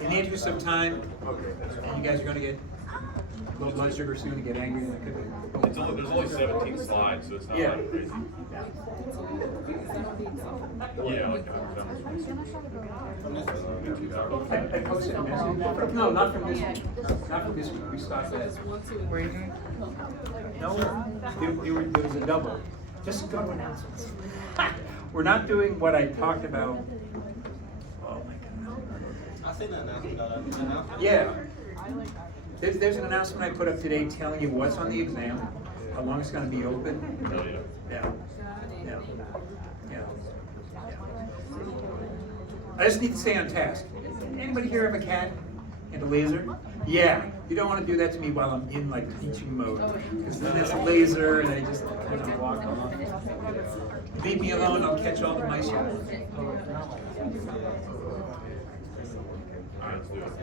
in the interest of time, and you guys are going to get low blood sugar soon and get angry, and it could be. There's only 17 slides, so it's not Yeah. that crazy. Yeah, like I posted a message. No, not from this week. Not from this week. We stopped that. No, there was a double. Just go to announcements. We're not doing what I talked about. Oh my God. I seen that announcement. Yeah. There's an announcement I put up today telling you what's on the exam, how long it's going to be open. Yeah. I just need to stay on task. Anybody here have a cat and a laser? Yeah. You don't want to do that to me while I'm in like teaching mode, because then that's a laser and I just kind of walk off. Leave me alone. I'll catch all the mice.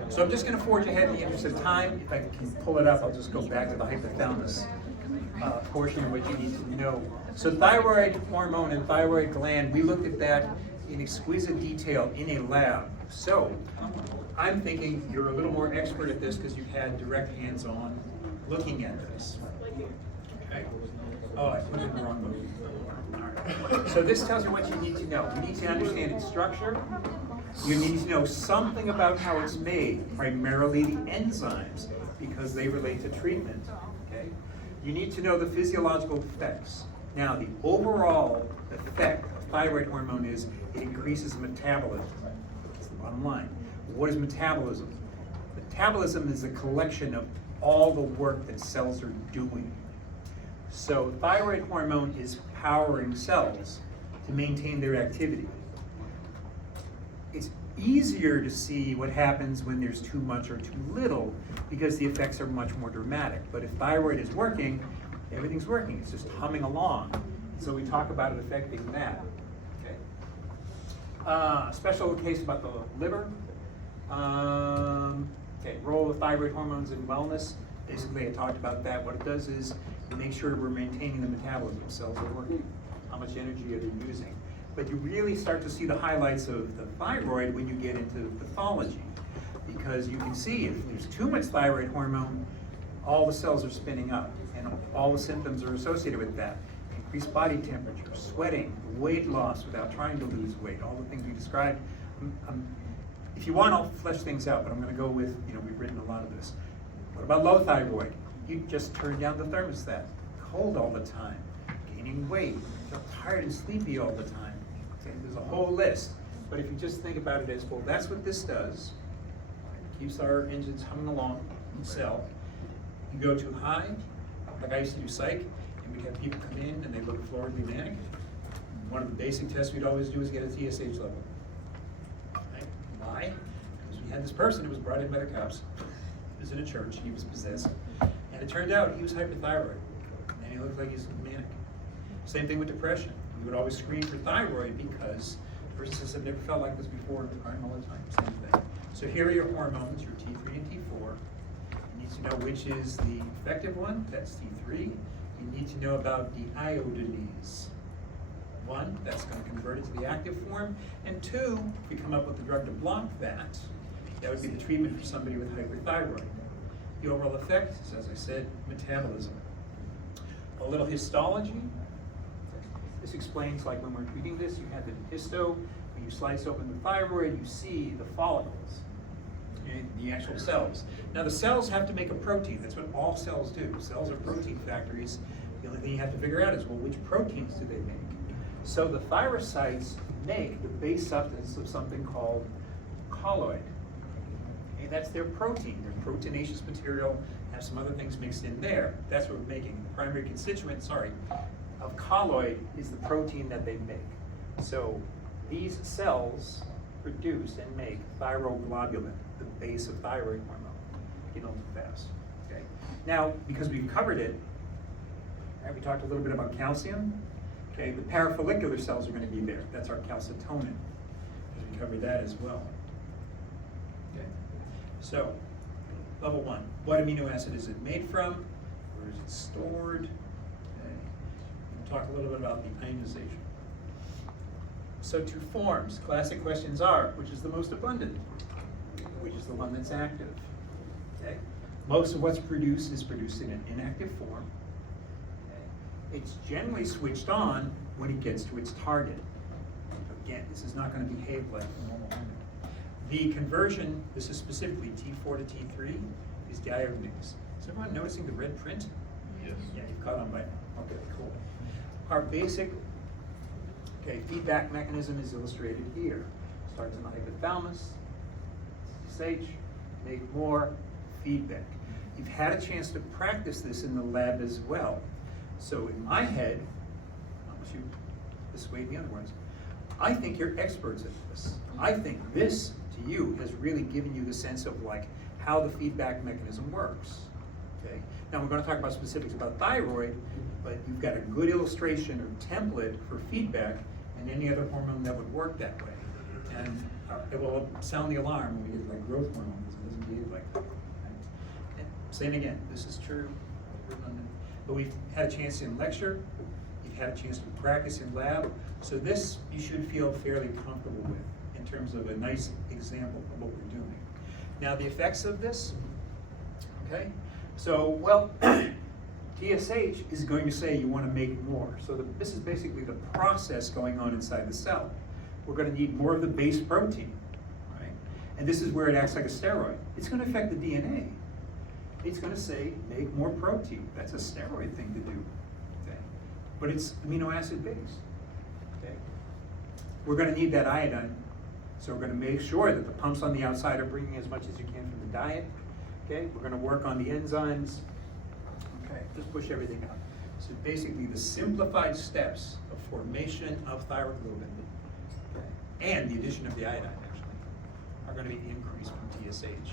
So I'm just going to forge ahead in the interest of time. If I can pull it up, I'll just go back to the hypothalamus portion of what you need to know. So thyroid hormone and thyroid gland, we looked at that in exquisite detail in a lab. So I'm thinking you're a little more expert at this because you've had direct hands-on looking at this. Okay. Oh, I put it in the wrong movie. All right. So this tells you what you need to know. You need to understand its structure. You need to know something about how it's made, primarily the enzymes, because they relate to treatment. Okay? You need to know the physiological effects. Now, the overall effect of thyroid hormone is it increases metabolism. That's the bottom line. What is metabolism? Metabolism is a collection of all the work that cells are doing. So thyroid hormone is powering cells to maintain their activity. It's easier to see what happens when there's too much or too little because the effects are much more dramatic. But if thyroid is working, everything's working. It's just humming along. So we talk about it affecting that. Okay. Special case about the liver. Okay, role of thyroid hormones in wellness. Basically, I talked about that. What it does is it makes sure we're maintaining the metabolism. Cells are working. How much energy are they using? But you really start to see the highlights of the thyroid when you get into pathology, because you can see if there's too much thyroid hormone, all the cells are spinning up, and all the symptoms are associated with that. Increased body temperature, sweating, weight loss without trying to lose weight, all the things we described. If you want, I'll flesh things out, but I'm going to go with, we've written a lot of this. What about low thyroid? You just turn down the thermostat, cold all the time, gaining weight, feel tired and sleepy all the time. Okay, there's a whole list, but if you just think about it as, well, that's what this does. It keeps our engines humming along in cell. You go too high, like I used to do psych, and we'd have people come in and they look floridly manic. One of the basic tests we'd always do is get a TSH level. Okay. Why? Because we had this person who was brought in by the cops. He was in a church, he was possessed, and it turned out he was hyperthyroid, and he looked like he's manic. Same thing with depression. We would always screen for thyroid because the person says, I've never felt like this before, I'm crying all the time, same thing. So here are your hormones, your T3 and T4. You need to know which is the effective one, that's T3. You need to know about the iodinase. One, that's going to convert it to the active form, and two, if we come up with a drug to block that, that would be the treatment for somebody with hyperthyroid. The overall effect is, as I said, metabolism. A little histology. This explains, like when we're treating this, you have the histo. When you slice open the thyroid, you see the follicles, okay, the actual cells. Now the cells have to make a protein. That's what all cells do. Cells are protein factories. The only thing you have to figure out is, well, which proteins do they make? So the thyrocytes make the base substance of something called colloid. Okay, that's their protein. Their proteinaceous material, have some other things mixed in there. That's what we're making. The primary constituent, of colloid is the protein that they make. So these cells produce and make thyroglobulin, the base of thyroid hormone. Too fast. Okay. Now, because we've covered it, right, we talked a little bit about calcium. Okay, the parafollicular cells are going to be there. That's our calcitonin. We covered that as well. Okay. So, level one. What amino acid is it made from? Where is it stored? We'll talk a little bit about the ionization. So two forms. Classic questions are, which is the most abundant? Which is is the one that's active. Okay? Most of what's produced is produced in an inactive form. Okay? It's generally switched on when it gets to its target. Again, this is not going to behave like a normal hormone. The conversion, this is specifically T4 to T3, is diurnix. Is everyone noticing the red print? Yes. Yeah, you've caught on by now. Okay, cool. Our basic feedback mechanism is illustrated here. Starts in the hypothalamus, TSH, make more feedback. You've had a chance to practice this in the lab as well. So in my head, unless you dissuade me otherwise, I think you're experts at this. I think this, to you, has really given you the sense of like how the feedback mechanism works. Okay? Now we're going to talk about specifics about thyroid, but you've got a good illustration or template for feedback and any other hormone that would work that way. And it will sound the alarm when we get like growth hormone because it doesn't behave like that. Right? And same again, this is true, redundant. But we've had a chance in lecture, you've had a chance to practice in lab, so this you should feel fairly comfortable with in terms of a nice example of what we're doing. Now the effects of this, okay? So, well, TSH is going to say you want to make more. So this is basically the process going on inside the cell. We're going to need more of the base protein, right? And this is where it acts like a steroid. It's going to affect the DNA. It's going to say, make more protein. That's a steroid thing to do, okay? But it's amino acid based, okay? We're going to need that iodine. So we're going to make sure that the pumps on the outside are bringing as much as you can from the diet, okay? We're going to work on the enzymes. Okay, just push everything out. So basically the simplified steps of formation of thyroglobulin, okay, and the addition of the iodine actually, are going to be increased from TSH.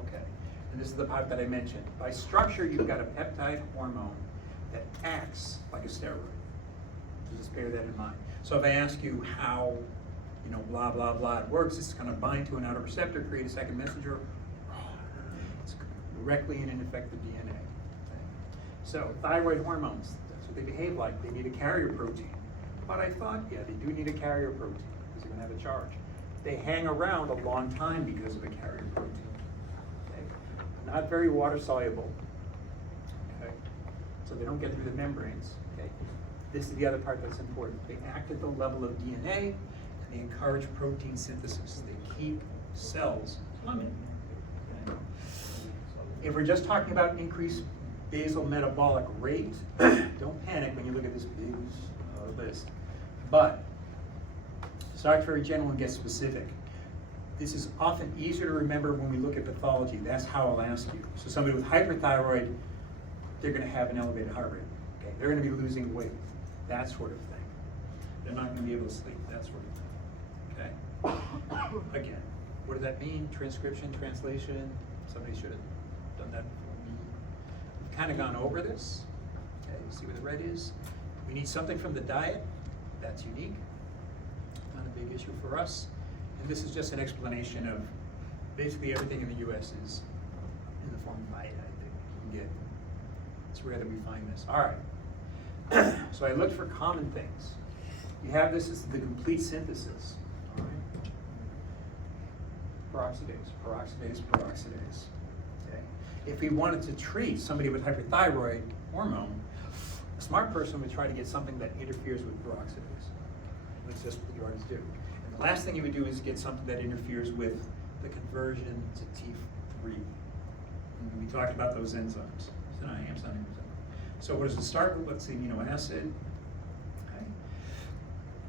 Okay, and this is the part that I mentioned. By structure, you've got a peptide hormone that acts like a steroid. So just bear that in mind. So if I ask you how, blah, blah, blah, it works, it's going to bind to an outer receptor, create a second messenger. It's directly in and affect the DNA. So thyroid hormones, that's what they behave like. They need a carrier protein. But I thought, yeah, they do need a carrier protein because they're going to have a charge. They hang around a long time because of a carrier protein. Okay? Not very water soluble. Okay? So they don't get through the membranes. Okay? This is the other part that's important. They act at the level of DNA and they encourage protein synthesis. They keep cells humming. Okay? If we're just talking about increased basal metabolic rate, don't panic when you look at this big list. But start very general and get specific. This is often easier to remember when we look at pathology. That's how I'll ask you. So somebody with hyperthyroid, they're going to have an elevated heart rate. Okay? They're going to be losing weight, that sort of thing. They're not going to be able to sleep, that sort of thing. Okay? Again, what does that mean? Transcription, translation? Somebody should have done that before me. We've kind of gone over this. Okay, you see where the red is? We need something from the diet. That's unique. Not a big issue for us. And this is just an explanation of basically everything in the U.S. is in the form of iodine that you can get. It's rare that we find this. All right. So I looked for common things. You have this as the complete synthesis. All right. Peroxidase, peroxidase, peroxidase. Okay. If we wanted to treat somebody with hyperthyroid hormone, a smart person would try to get something that interferes with peroxidase. That's just what the drugs do. And the last thing you would do is get something that interferes with the conversion to T3. And we talked about those enzymes. So what does it start with? Let's see, amino acid. Okay.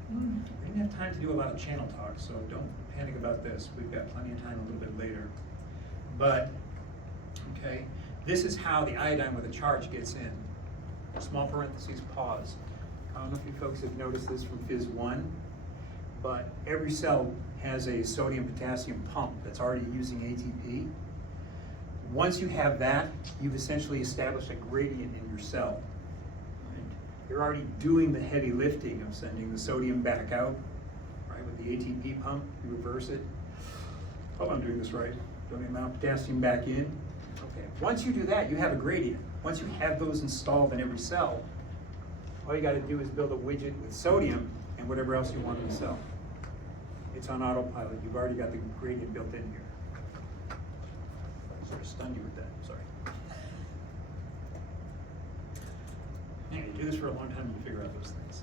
We didn't have time to do a lot of channel talk, so don't panic about this. We've got plenty of time a little bit later. But, okay, this is how the iodine with a charge gets in. Small parentheses, pause. I don't know if you folks have noticed this from Phys 1, but every cell has a sodium-potassium pump that's already using ATP. Once you have that, you've essentially established a gradient in your cell. Right? You're already doing the heavy lifting of sending the sodium back out. Right? With the ATP pump, you reverse it. Oh, I'm doing this right. Doing the amount of potassium back in. Okay. Once you do that, you have a gradient. Once you have those installed in every cell, all you got to do is build a widget with sodium and whatever else you want in the cell. It's on autopilot. You've already got the gradient built in here. stunned you with that, sorry. Yeah, you do this for a long time, you figure out those things.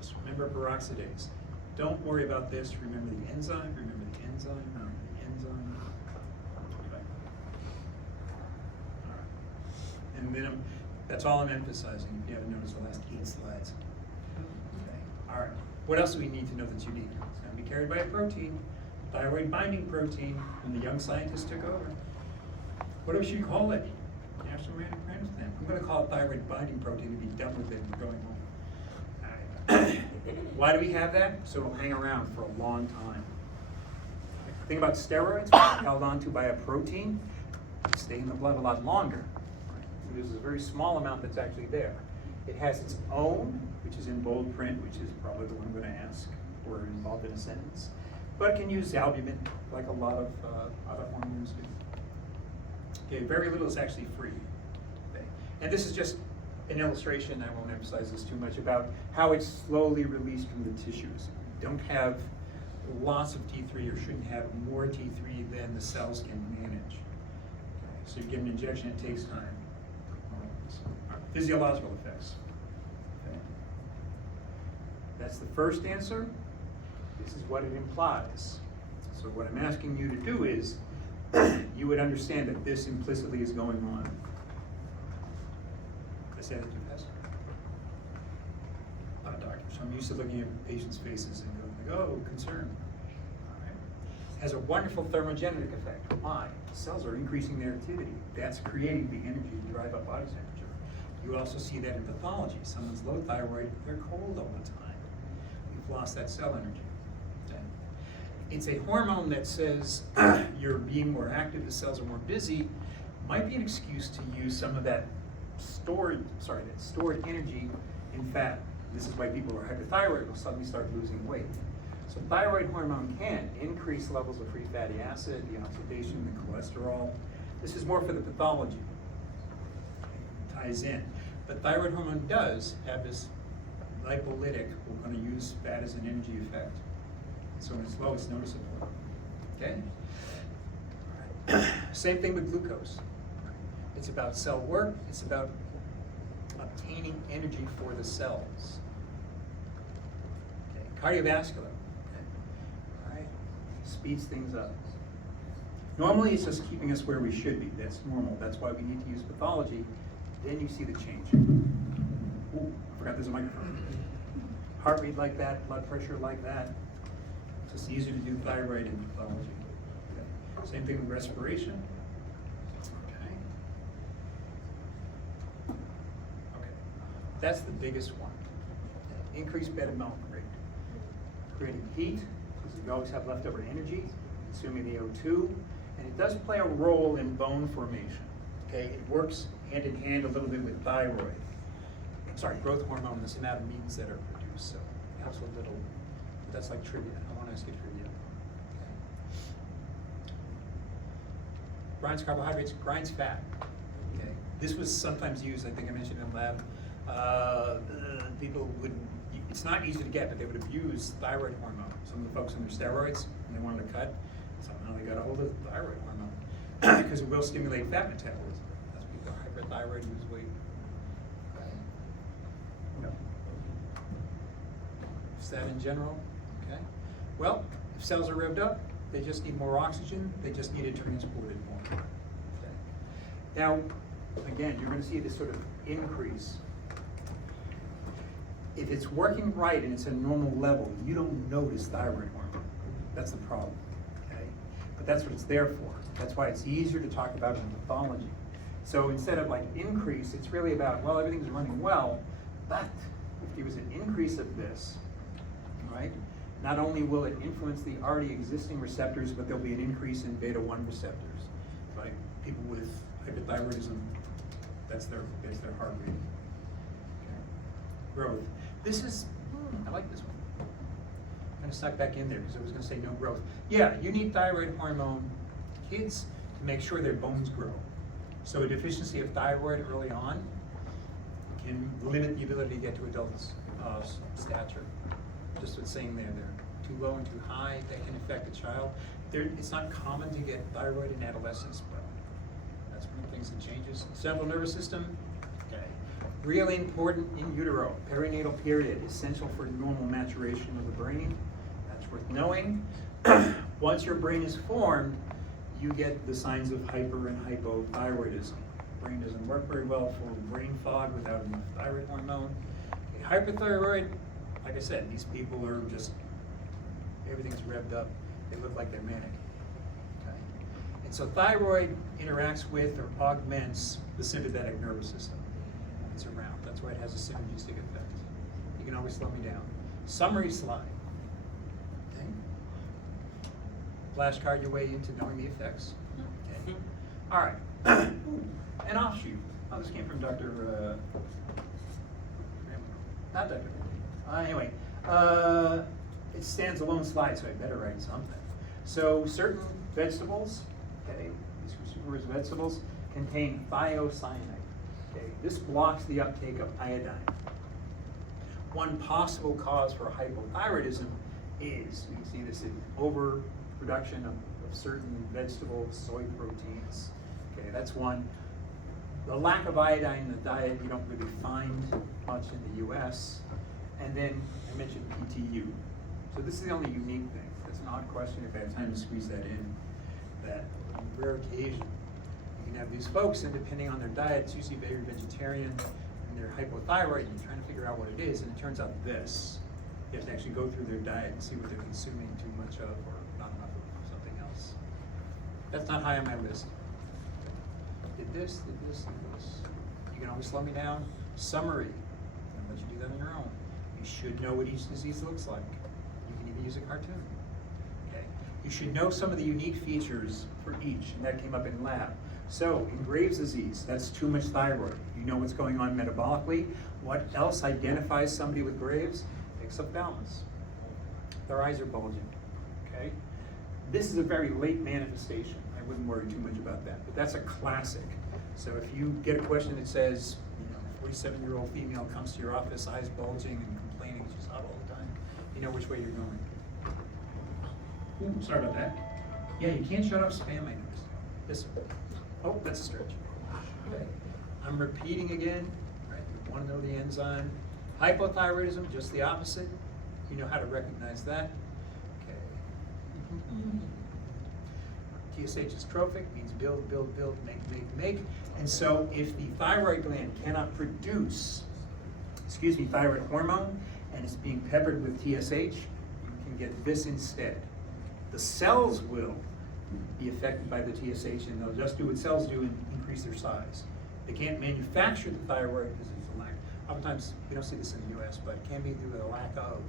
Just remember peroxidase. Don't worry about this, remember the enzyme, remember the enzyme, remember the enzyme. Okay. All right. And then that's all I'm emphasizing, if you haven't noticed the last 8 slides. Okay. All right. What else do we need to know that's unique? It's going to be carried by a protein, thyroid binding protein, when the young scientists took over. What should we call it? National Random Random Plan. I'm going to call it thyroid binding protein and be done with it and going home. All right. Why do we have that? So it'll hang around for a long time. The thing about steroids, held onto by a protein, they stay in the blood a lot longer. There's a very small amount that's actually there. It has its own, which is in bold print, which is probably the one I'm going to ask, or involved in a sentence. But it can use albumin, like a lot of other hormones do. Okay, very little is actually free. Okay. And this is just an illustration, I won't emphasize this too much, about how it's slowly released from the tissues. You don't have lots of T3 or shouldn't have more T3 than the cells can manage. Okay. So you get an injection, it takes time. Physiological effects. Okay. That's the first answer. This is what it implies. So what I'm asking you to do is, you would understand that this implicitly is going on. I said it too fast. I'm a doctor, so I'm used to looking at patients' faces and going, oh, concern. All right. It has a wonderful thermogenic effect. Why? Cells are increasing their activity. That's creating the energy to drive up body temperature. You also see that in pathology. Someone's low thyroid, they're cold all the time. We've lost that cell energy. Okay. It's a hormone that says you're being more active, the cells are more busy. Might be an excuse to use some of that stored energy in fat. This is why people who are hypothyroid will suddenly start losing weight. So thyroid hormone can increase levels of free fatty acid, the oxidation, the cholesterol. This is more for the pathology. Ties in. But thyroid hormone does have this lipolytic, we're going to use fat as an energy effect. So when it's low, it's noticeable. Okay? All right. Same thing with glucose. It's about cell work, it's about obtaining energy for the cells. Okay. Cardiovascular. Okay. All right. Speeds things up. Normally it's just keeping us where we should be. That's normal. That's why we need to use pathology. Then you see the change. Ooh, I forgot there's a microphone. Heart rate like that, blood pressure like that. It's just easier to do thyroid in pathology. Okay. Same thing with respiration. Okay. Okay. That's the biggest one. Increased metabolic rate. Creating heat, because you always have leftover energy, consuming the O2, and it does play a role in bone formation. Okay, it works hand in hand a little bit with thyroid. Growth hormone, this amount of means that are produced, so it helps a little. But that's like trivia. I want to ask you trivia. Okay. Grinds carbohydrates, grinds fat. Okay. This was sometimes used, I think I mentioned in lab. People would, it's not easy to get, but they would abuse thyroid hormone. Some of the folks on their steroids, when they wanted to cut, somehow they got a hold of thyroid hormone because it will stimulate fat metabolism. That's people are hyperthyroid, lose weight. No. Is that in general? Okay. Well, if cells are revved up, they just need more oxygen. They just need it transported more. Okay. Now, again, you're going to see this sort of increase. If it's working right and it's at a normal level, you don't notice thyroid hormone. That's the problem. Okay. But that's what it's there for. That's why it's easier to talk about in pathology. So instead of like increase, it's really about, well, everything's running well, but if there was an increase of this, right, not only will it influence the already existing receptors, but there'll be an increase in beta-1 receptors. Like people with hypothyroidism, that's their heart rate. Okay. Growth. This is, I like this one. I'm going to suck back in there because I was going to say no growth. Yeah, you need thyroid hormone, kids, to make sure their bones grow. So a deficiency of thyroid early on can limit the ability to get to adult stature. Just what's saying there, they're too low and too high, that can affect the child. It's not common to get thyroid in adolescence, but That's one of the things that changes. Central nervous system, okay. Really important in utero, perinatal period, essential for normal maturation of the brain. That's worth knowing. Once your brain is formed, you get the signs of hyper and hypothyroidism. Brain doesn't work very well for brain fog without enough thyroid hormone. Okay, hyperthyroid, like I said, these people are just, everything's revved up. They look like they're manic. Okay? And so thyroid interacts with or augments the sympathetic nervous system. It's around. That's why it has a synergistic effect. You can always slow me down. Summary slide. Okay? Flashcard your way into knowing the effects. Okay? All right. An offshoot. Oh, this came from Dr. Not Dr. Anyway, it stands alone slide, so I better write something. So certain vegetables, okay, these cruciferous vegetables contain thiocyanate. Okay, this blocks the uptake of iodine. One possible cause for hypothyroidism is, you can see this in overproduction of certain vegetables, soy proteins. Okay, that's one. The lack of iodine in the diet, you don't really find much in the US. And then I mentioned PTU. So this is the only unique thing. That's an odd question if I have time to squeeze that in. That on rare occasion, you can have these folks, and depending on their diet, it's usually very vegetarian, and they're hypothyroid, and you're trying to figure out what it is, and it turns out this. You have to actually go through their diet and see what they're consuming too much of or not enough of something else. That's not high on my list. Did this, did this, did this. You can always slow me down. Summary. I'll let you do that on your own. You should know what each disease looks like. You can even use a cartoon. Okay. You should know some of the unique features for each, and that came up in lab. So, in Graves' disease, that's too much thyroid. You know what's going on metabolically. What else identifies somebody with Graves? Picks up balance. Their eyes are bulging. Okay? This is a very late manifestation. I wouldn't worry too much about that, but that's a classic. So if you get a question that says, 47-year-old female comes to your office, eyes bulging and complaining, she's hot all the time, you know which way you're going. Ooh, sorry about that. Yeah, you can't shut off spam, I noticed. This one. Oh, that's a stretch. Okay. I'm repeating again, right? You want to know the enzyme. Hypothyroidism, just the opposite. You know how to recognize that. Okay. TSH is trophic, means build, build, build, make. And so if the thyroid gland cannot produce, thyroid hormone, and it's being peppered with TSH, you can get this instead. The cells will be affected by the TSH, and they'll just do what cells do and increase their size. They can't manufacture the thyroid because there's a lack. Oftentimes, we don't see this in the US, but it can be due to the lack of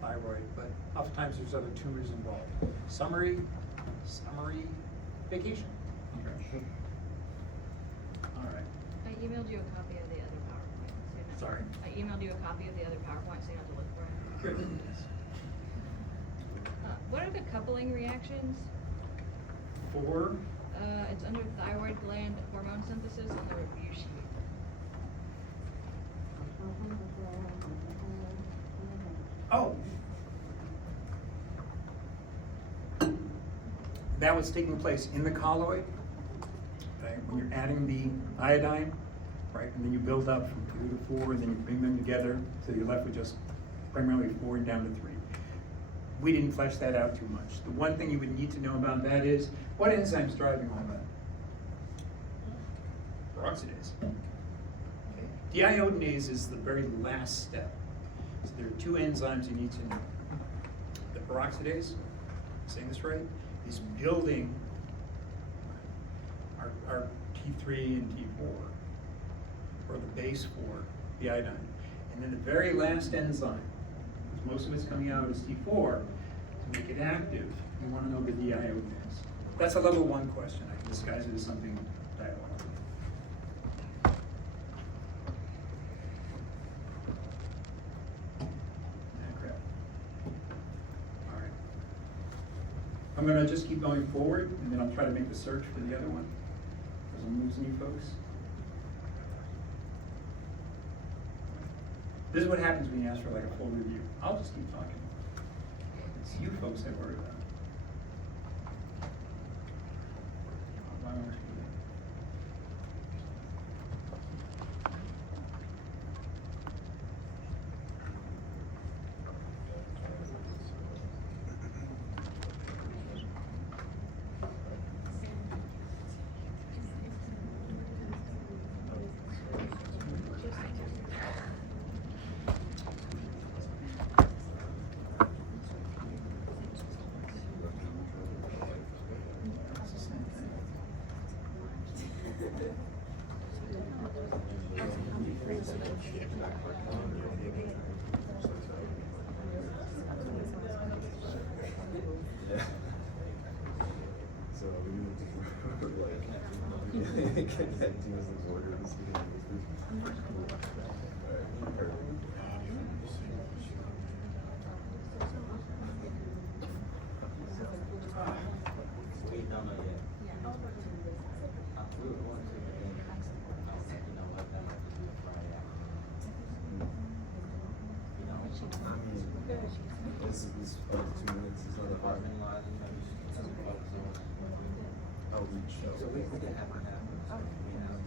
thyroid, but oftentimes there's other tumors involved. Summary, vacation. Okay. All right. I emailed you a copy of the other PowerPoint. So you know. Sorry? I emailed you a copy of the other PowerPoint, so you don't have to look for it. Great. What are the coupling reactions? Four. It's under thyroid gland hormone synthesis on the review sheet. Oh. That was taking place in the colloid, okay, when you're adding the iodine, right, and then you build up from 2 to 4, and then you bring them together, so you're left with just primarily 4 and down to 3. We didn't flesh that out too much. The one thing you would need to know about that is, what enzyme's driving all that? Peroxidase. Okay. Deiodinase is the very last step. So there are 2 enzymes you need to know. The peroxidase, saying this right, is building our T3 and T4, or the base for the iodine. And then the very last enzyme, because most of it's coming out as T4, to make it active, you want to know the deiodinase. That's a level 1 question. I can disguise it as something dialogue. I'm going to just keep going forward, and then I'll try to make the search for the other one, because I'm losing you folks. This is what happens when you ask for like a full review. I'll just keep talking. It's you folks I worry about. Why won't you do that? Yeah. So we need to like get that teams in order to see We don't know yet. We were going to, but then, I was like, you know what, that might just be a Friday afternoon. You know, I mean, it's about 2 minutes, it's not a hard apartment wise, and maybe just focus on. outreach. So we can have my half, so we have,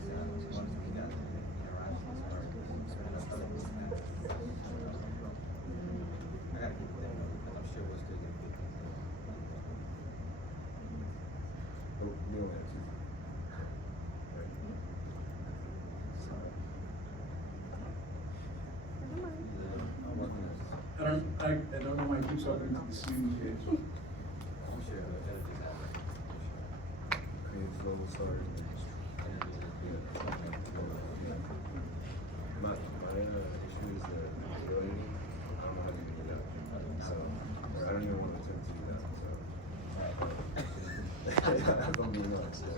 once we got the interactions started, and I started looking at it. I gotta keep it there, because I'm sure we'll still get people. Oh, we don't have to. I don't know why it keeps opening to the student page. I'm sure it'll just happen. Create flow, start. My issue is that ability, I don't know how to do that. So, I don't even want to attempt to do that, so. If I'm being honest.